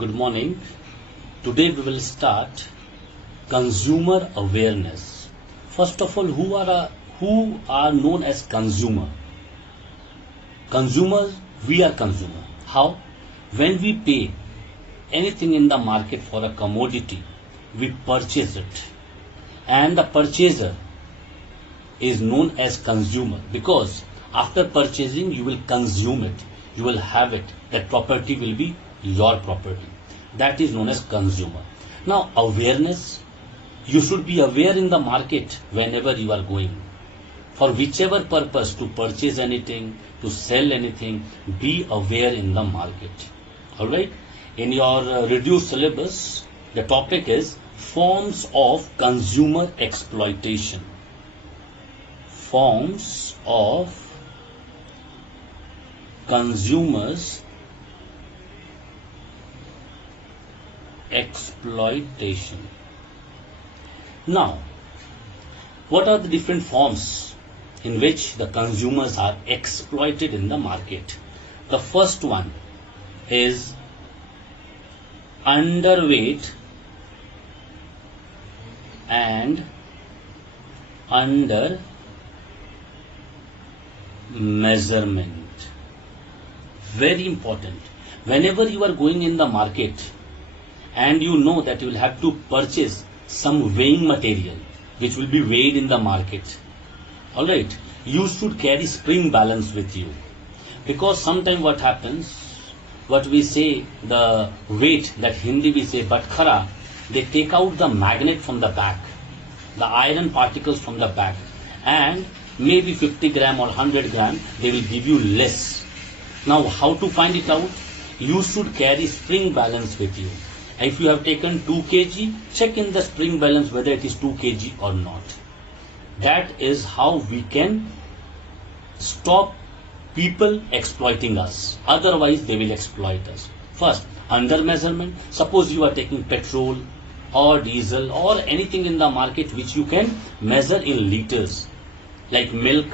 Good morning. Today we will start consumer awareness. First of all, who are known as consumer? Consumers, we are consumer. How? When we pay anything in the market for a commodity, we purchase it, and the purchaser is known as consumer because after purchasing you will consume it, you will have it, that property will be your property. That is known as consumer. Now awareness, you should be aware in the market whenever you are going. For whichever purpose, to purchase anything, to sell anything, be aware in the market. Alright? In your reduced syllabus, the topic is forms of consumer exploitation. Forms of consumers exploitation. Now, what are the different forms in which the consumers are exploited in the market? The first one is underweight and under measurement. Very important. Whenever you are going in the market and you know that you will have to purchase some weighing material which will be weighed in the market, alright, you should carry spring balance with you, because sometimes what happens, what we say, the weight, that Hindi we say batkhara, they take out the magnet from the back, the iron particles from the back, and maybe 50 gram or 100 gram they will give you less. Now how to find it out? You should carry spring balance with you. If you have taken 2 kg, check in the spring balance whether it is 2 kg or not. That is how we can stop people exploiting us. Otherwise they will exploit us. First, under measurement. Suppose you are taking petrol or diesel or anything in the market which you can measure in liters, like milk.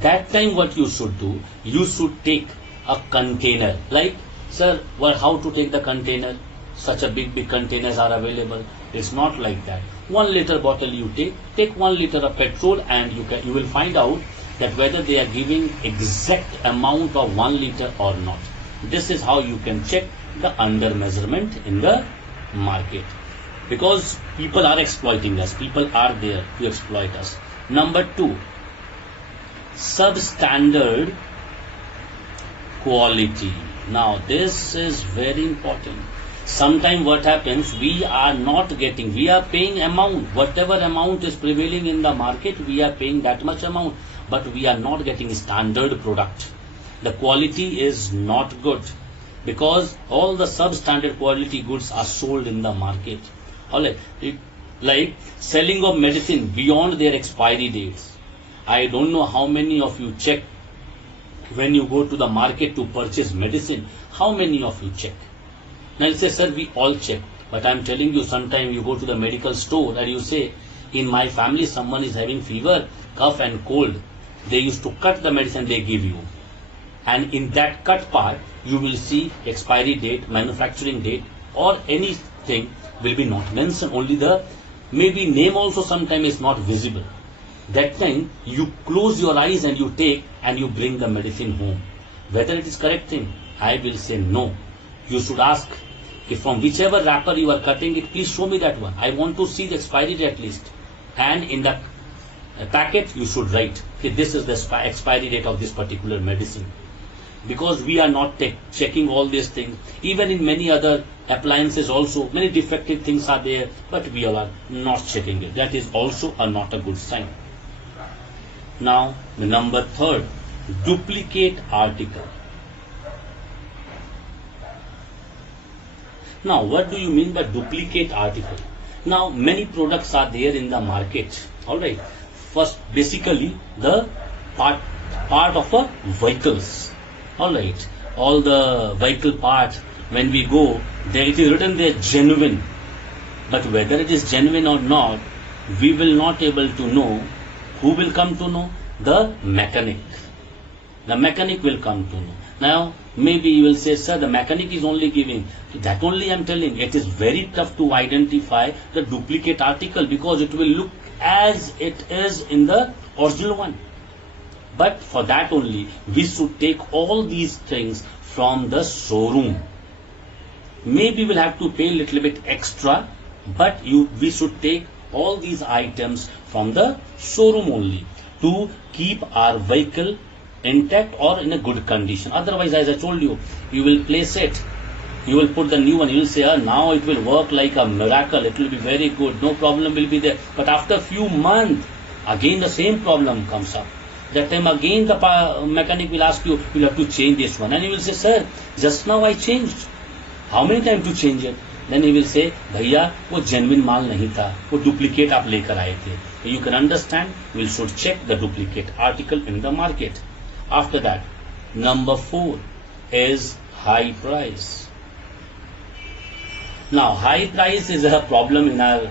That time what you should do, you should take a container. Like, sir, well, how to take the container? Such a big containers are available. It's not like that. 1 liter bottle you take 1 liter of petrol, and you will find out that whether they are giving exact amount of 1 liter or not. This is how you can check the under measurement in the market, because people are exploiting us. People are there to exploit us. Number 2, substandard quality. Now this is very important. Sometimes what happens, we are paying amount, whatever amount is prevailing in the market, we are paying that much amount, but we are not getting standard product. The quality is not good, because all the substandard quality goods are sold in the market. Alright, like selling of medicine beyond their expiry dates. I don't know how many of you check when you go to the market to purchase medicine. How many of you check? Now you say, sir, we all check. But I am telling you, sometimes you go to the medical store and you say, in my family someone is having fever, cough and cold. They used to cut the medicine they give you. And in that cut part, you will see expiry date, manufacturing date, or anything will be not mentioned. Only the maybe name also sometimes is not visible. That time you close your eyes and you take and you bring the medicine home. Whether it is correct thing, I will say no. You should ask, if from whichever wrapper you are cutting it, please show me that one. I want to see the expiry date at least. And in the packet you should write, okay, this is the expiry date of this particular medicine. Because we are not checking all these things. Even in many other appliances also, many defective things are there, but we are not checking it. That is also not a good sign. Now, the number 3, duplicate article. Now, what do you mean by duplicate article? Now, many products are there in the market. Alright. First, basically, the part of a vehicles. Alright. All the vehicle parts, when we go, there it is written there genuine. But whether it is genuine or not, we will not able to know. Who will come to know? The mechanic. The mechanic will come to know. Now, Maybe you will say, sir, the mechanic is only giving. That only I am telling. It is very tough to identify the duplicate article because it will look as it is in the original one. But for that only, we should take all these things from the showroom. Maybe we'll have to pay a little bit extra, but we should take all these items from the showroom only to keep our vehicle intact or in a good condition. Otherwise, as I told you, you will place it, you will put the new one, you will say, now it will work like a miracle, it will be very good, no problem will be there. But after a few months, again the same problem comes up. That time again the mechanic will ask you, you have to change this one. And you will say, sir, just now I changed. How many times to change it? Then he will say, भैया वो genuine माल नहीं था, वो duplicate आप लेकर आए थे. You can understand, we should check the duplicate article in the market. After that, number 4 is high price. Now, high price is a problem in our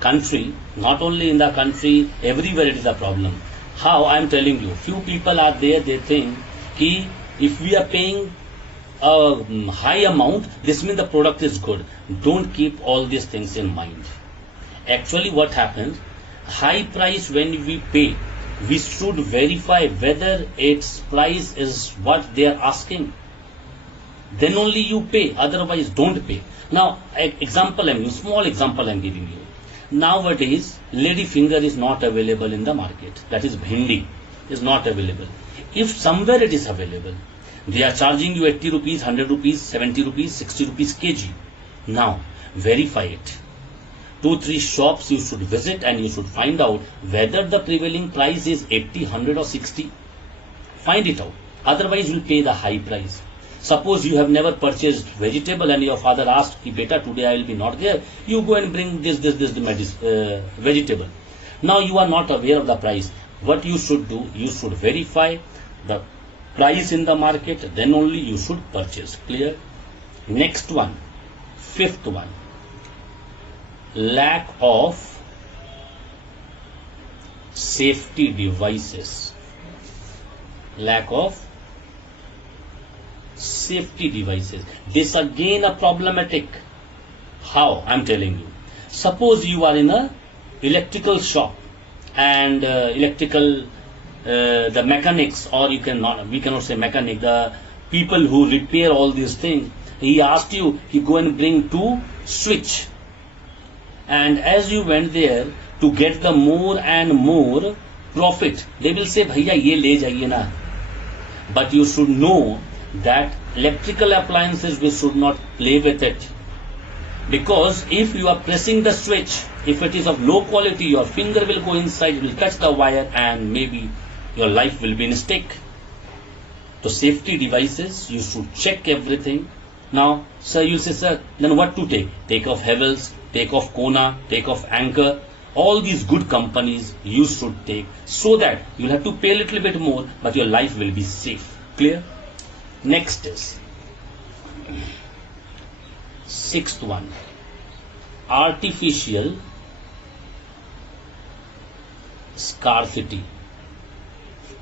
country. Not only in the country, everywhere it is a problem. How? I am telling you, few people are there, they think कि if we are paying a high amount, this means the product is good. Don't keep all these things in mind. Actually, what happens, high price when we pay, we should verify whether its price is what they are asking. Then only you pay, otherwise don't pay. Now, small example I am giving you. Nowadays, lady finger is not available in the market. That is bhindi, is not available. If somewhere it is available, they are charging you 80 rupees, 100 rupees, 70 rupees, 60 rupees kg. Now, verify it. 2-3 shops you should visit and you should find out whether the prevailing price is 80, 100 or 60. Find it out. Otherwise, you will pay the high price. Suppose you have never purchased vegetable and your father asked, beta, today I will be not there. You go and bring this vegetable. Now you are not aware of the price. What you should do, you should verify the price in the market, then only you should purchase. Clear? Next one, 5th one, lack of safety devices. Lack of safety devices. This again a problematic. How? I am telling you. Suppose you are in a electrical shop and the mechanics, or we cannot say mechanic, the people who repair all these things, he asked you, you go and bring 2 switch. And as you went there to get the more and more profit, they will say, bhaiya ye le jaiye na. But you should know that electrical appliances, we should not play with it. Because if you are pressing the switch, if it is of low quality, your finger will go inside, it will touch the wire and maybe your life will be in stake. So safety devices, you should check everything. Now, sir, you say, sir, then what to take? Take off Havells, take off Kona, take off Anchor. All these good companies you should take, so that you'll have to pay a little bit more, but your life will be safe. Clear? Next is 6th one, artificial scarcity.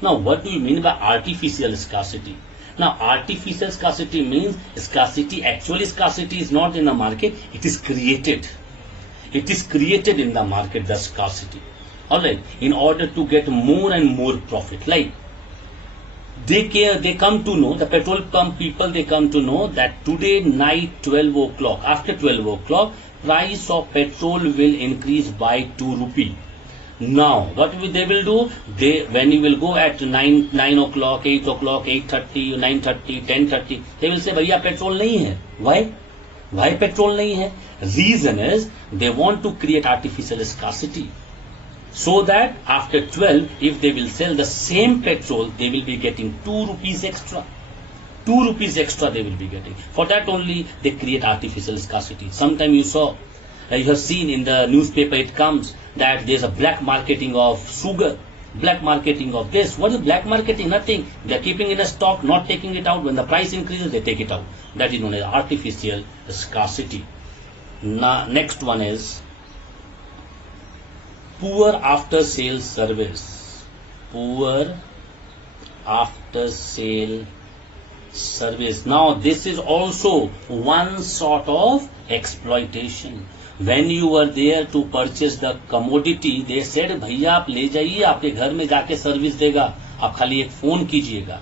Now, what do you mean by artificial scarcity? Now, artificial scarcity means scarcity. Actually, scarcity is not in the market, it is created. It is created in the market, the scarcity. Alright, in order to get more and more profit. Like, they come to know, the petrol pump people, they come to know that today night 12 o'clock, after 12 o'clock, price of petrol will increase by 2 rupee. Now, what they will do, when you will go at 9 o'clock, 8 o'clock, 8:30, 9:30, 10:30, they will say, भैया petrol नहीं है. Why? Why petrol नहीं है? Reason is, they want to create artificial scarcity. So that after 12, if they will sell the same petrol, they will be getting 2 rupees extra. 2 rupees extra they will be getting. For that only, they create artificial scarcity. Sometime you have seen in the newspaper, it comes that there's a black marketing of sugar, black marketing of this. What is black marketing? Nothing. They're keeping in a stock, not taking it out. When the price increases, they take it out. That is known as artificial scarcity. Now, next one is poor after sale service. Poor after sale service. Now this is also one sort of exploitation. When you were there to purchase the commodity, they said भैया आप ले जाइए, आपके घर में जाके service देगा, आप खाली एक फोन कीजिएगा.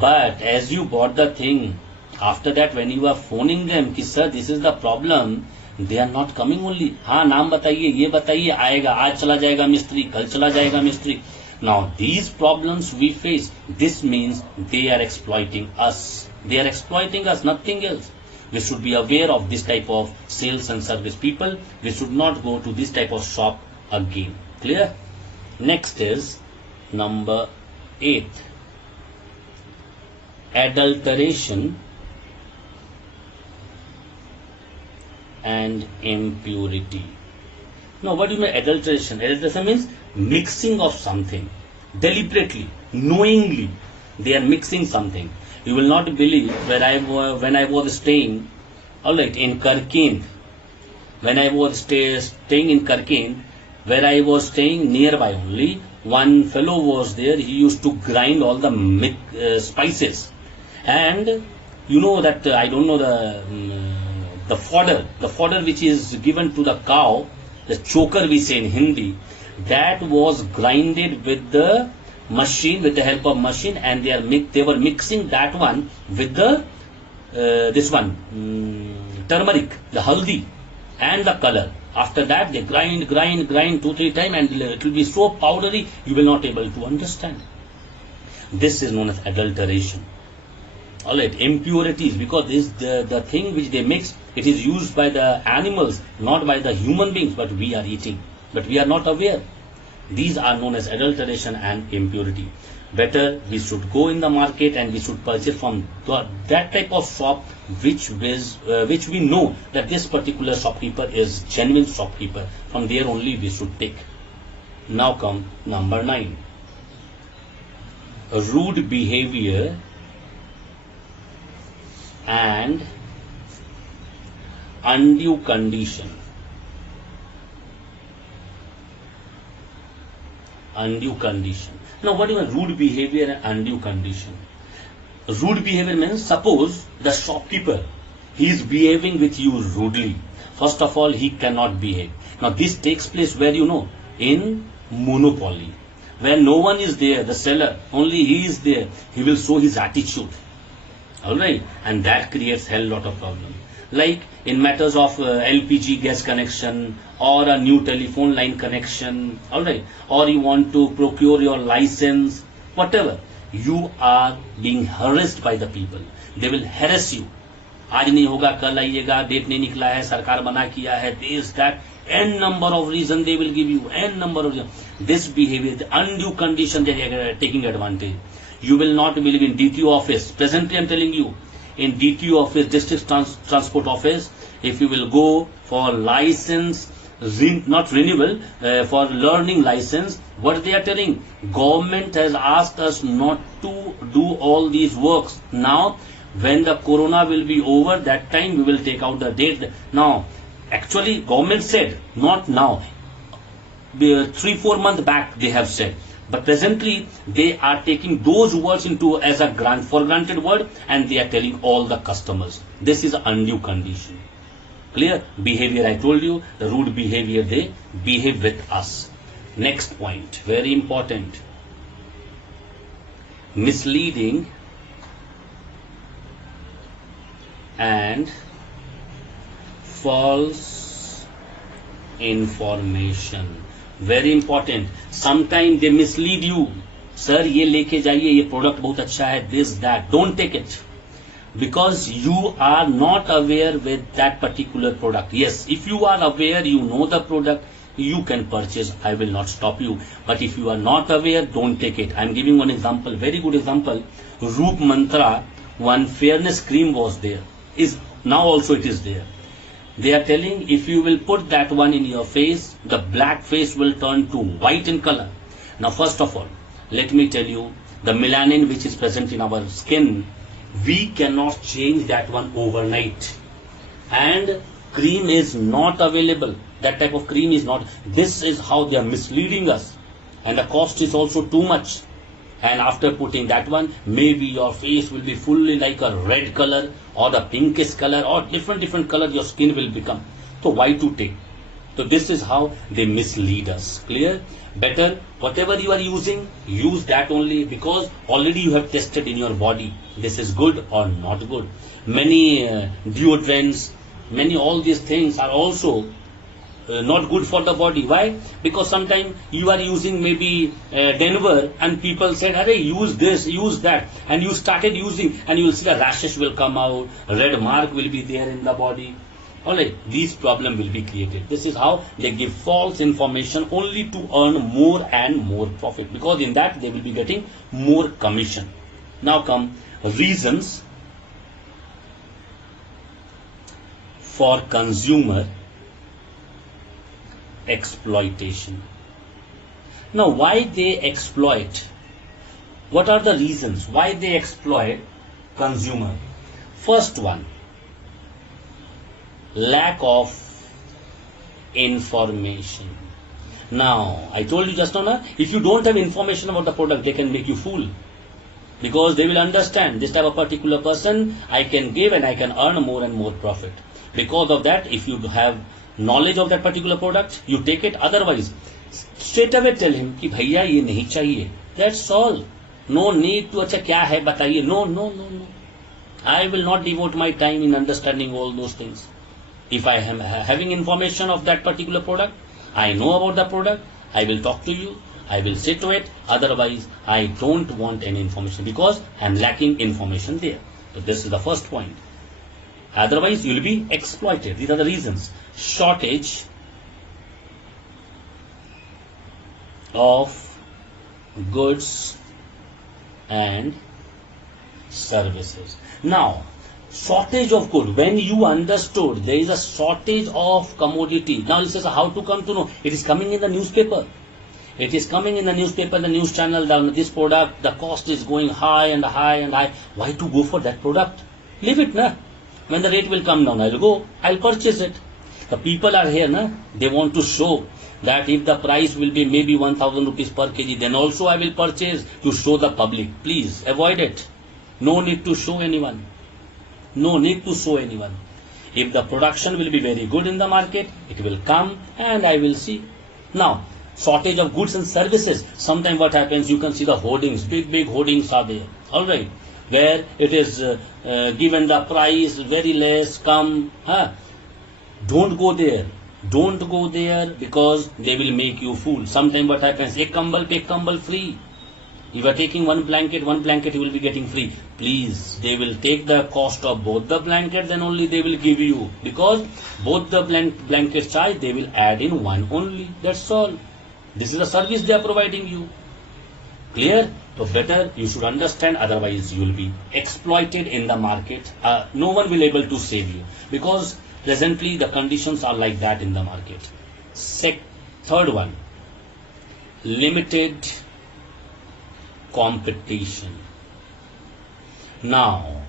But as you bought the thing, after that when you are phoning them कि sir this is the problem, they are not coming only. हाँ नाम बताइए, ये बताइए, आएगा, आज चला जाएगा मिस्त्री, कल चला जाएगा मिस्त्री. Now these problems we face, this means they are exploiting us. They are exploiting us, nothing else. We should be aware of this type of sales and service people. We should not go to this type of shop again. Clear? Next is number 8. Adulteration and impurity. Now what do you mean adulteration? Adulteration means mixing of something deliberately, knowingly. They are mixing something. You will not believe when I was staying, alright, in Karkend. When I was staying in Karkend, where I was staying nearby only, one fellow was there. He used to grind all the spices, and you know that I don't know the fodder which is given to the cow, the choker we say in Hindi, that was grinded with the machine, with the help of machine, and they were mixing that one with the this one turmeric, the haldi, and the color. After that they grind 2-3 times, and it will be so powdery you will not able to understand. This is known as adulteration. Alright, impurities, because this the thing which they mix, it is used by the animals, not by the human beings, but we are eating, but we are not aware. These are known as adulteration and impurity. Better we should go in the market and we should purchase from that type of shop which we know that this particular shopkeeper is genuine shopkeeper. From there only we should take. Now come number 9. Rude behavior and undue condition. Undue condition. Now what is rude behavior and undue condition? Rude behavior means, suppose the shopkeeper, he is behaving with you rudely. First of all, he cannot behave. Now this takes place where, you know, in monopoly, where no one is there, the seller, only he is there, he will show his attitude. Alright, and that creates hell lot of problem. Like in matters of LPG gas connection or a new telephone line connection, alright, or you want to procure your license, whatever, you are being harassed by the people. They will harass you. आज नहीं होगा, कल आइएगा, date नहीं निकला है, सरकार मना किया है, this, that, n number of reason they will give you, n number of reason. This behavior, the undue condition, they are taking advantage. You will not believe in DTO office. Presently I am telling you, in DTO office, district transport office, if you will go for license, not renewal, for learning license, what they are telling, government has asked us not to do all these works. Now when the corona will be over, that time we will take out the date. Now actually government said, not now, 3-4 months back they have said, but presently they are taking those words into as a for granted word, and they are telling all the customers. This is undue condition. Clear? Behavior, I told you, the rude behavior, they behave with us. Next point, very important. Misleading and false information. Very important. Sometimes they mislead you. Sir, ये लेके जाइए, ये product बहुत अच्छा है, this, that. Don't take it. Because you are not aware with that particular product. Yes, if you are aware, you know the product, you can purchase. I will not stop you. But if you are not aware, don't take it. I am giving one example, very good example. Roop Mantra, one fairness cream was there. Now also it is there. They are telling, if you will put that one in your face, the black face will turn to white in color. Now first of all, let me tell you, the melanin which is present in our skin, we cannot change that one overnight. And cream is not available. That type of cream is not. This is how they are misleading us. And the cost is also too much. And after putting that one, maybe your face will be fully like a red color or a pinkish color or different color your skin will become. So why to take? So this is how they mislead us. Clear? Better whatever you are using, use that only, because already you have tested in your body this is good or not good. Many deodorants, many all these things are also not good for the body. Why? Because sometimes you are using maybe Denver and people said, "Arey, use this, use that," and you started using, and you will see the rashes will come out, red mark will be there in the body. Alright, these problems will be created. This is how they give false information only to earn more and more profit, because in that they will be getting more commission. Now come reasons for consumer exploitation. Now, why they exploit? What are the reasons why they exploit consumer? First one, lack of information. Now, I told you just now, if you don't have information about the product, they can make you fool. Because they will understand this type of particular person I can give and I can earn more and more profit. Because of that, if you have knowledge of that particular product, you take it. Otherwise, straight away tell him कि भैया ये नहीं चाहिए. That's all. No need to अच्छा क्या है बताइए. No. I will not devote my time in understanding all those things. If I am having information of that particular product, I know about the product, I will talk to you, I will sit to it. Otherwise, I don't want any information because I am lacking information there. So this is the first point. Otherwise, you will be exploited. These are the reasons. Shortage of goods and services. Now, shortage of good. When you understood there is a shortage of commodity. Now you say, how to come to know? It is coming in the newspaper. It is coming in the newspaper, the news channel, this product, the cost is going high and high and high. Why to go for that product? Leave it, na. When the rate will come down, I'll go, I'll purchase it. The people are here, na. They want to show that if the price will be maybe 1000 rupees per kg, then also I will purchase to show the public. Please avoid it. No need to show anyone. No need to show anyone. If the production will be very good in the market, it will come and I will see. Now, shortage of goods and services. Sometimes what happens, you can see the hoardings, big hoardings are there. Alright. Where it is given the price very less, come. Don't go there. Don't go there because they will make you fool. Sometimes what happens, ek kambal free. If you are taking one blanket you will be getting free. Please, they will take the cost of both the blankets, then only they will give you. Because both the blankets charge, they will add in one only. That's all. This is a service they are providing you. Clear? So better you should understand, otherwise you will be exploited in the market. No one will able to save you. Because presently the conditions are like that in the market. Third one, limited competition. Now,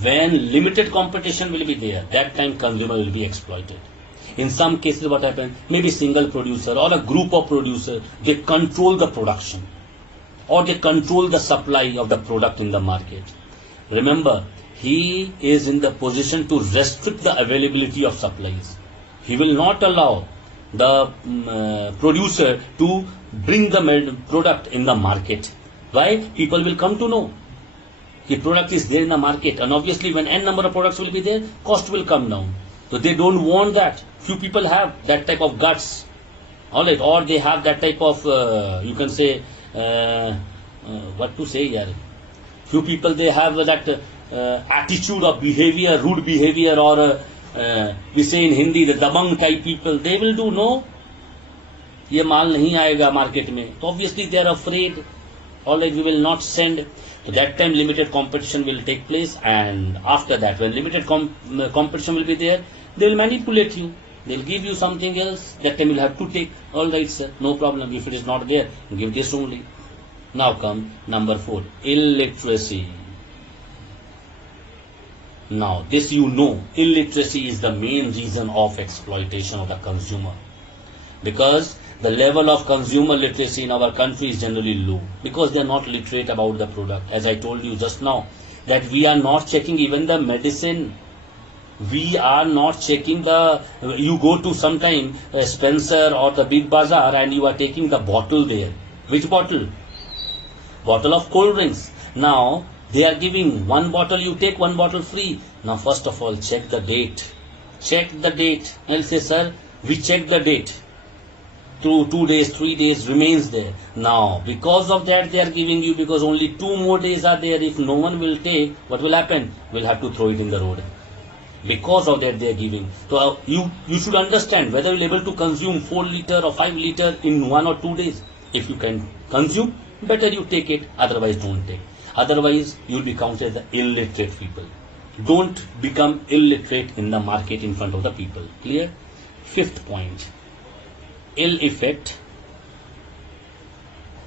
when limited competition will be there, that time consumer will be exploited. In some cases what happens, maybe single producer or a group of producers, they control the production or they control the supply of the product in the market. Remember, he is in the position to restrict the availability of supplies. He will not allow the producer to bring the product in the market. Why? People will come to know the product is there in the market, and obviously when n number of products will be there, cost will come down. So they don't want that. Few people have that type of guts, alright, or they have that type of you can say what to say here. Few people they have that attitude of behavior, rude behavior, or we say in Hindi the dabang type people. They will do no. ये माल नहीं आएगा market में. So obviously they are afraid. Alright, we will not send. So that time limited competition will take place, and after that, when limited competition will be there, they will manipulate you. They will give you something else. That time you will have to take. Alright, sir, no problem. If it is not there, give this only. Now come number 4, illiteracy. Now this you know, illiteracy is the main reason of exploitation of the consumer. Because The level of consumer literacy in our country is generally low because they are not literate about the product. As I told you just now, that we are not checking even the medicine. We are not checking you go to sometime Spencer or the Big Bazaar and you are taking the bottle there. Which bottle? Bottle of cold drinks. Now, they are giving one bottle, you take one bottle free. Now, first of all, check the date. Check the date. I'll say, sir, we check the date. 2 days, 3 days remains there. Now, because of that, they are giving you, because only 2 more days are there. If no one will take, what will happen? We'll have to throw it in the road. Because of that, they are giving. So, you should understand whether you're able to consume 4 liter or 5 liter in 1 or 2 days. If you can consume, better you take it. Otherwise, don't take. Otherwise, you'll be counted as the illiterate people. Don't become illiterate in the market in front of the people. Clear? 5th point. Ill effect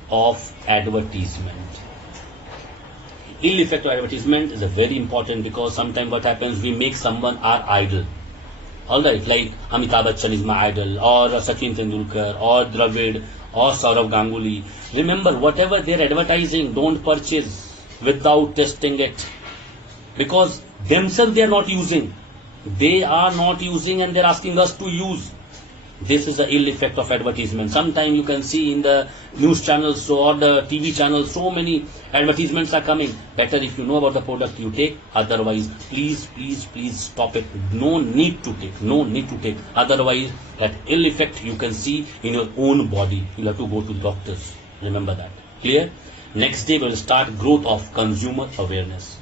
of advertisement. Ill effect of advertisement is a very important, because sometimes what happens, we make someone our idol. Alright, like Amitabh Bachchan is my idol, or Sachin Tendulkar, or Dravid, or Saurav Ganguly. Remember, whatever they are advertising, don't purchase without testing it. Because themselves they are not using. They are not using and they are asking us to use. This is the ill effect of advertisement. Sometimes you can see in the news channels or the TV channels, so many advertisements are coming. Better if you know about the product, you take. Otherwise, please stop it. No need to take. No need to take. Otherwise, that ill effect you can see in your own body. You'll have to go to doctors. Remember that. Clear? Next day we will start growth of consumer awareness.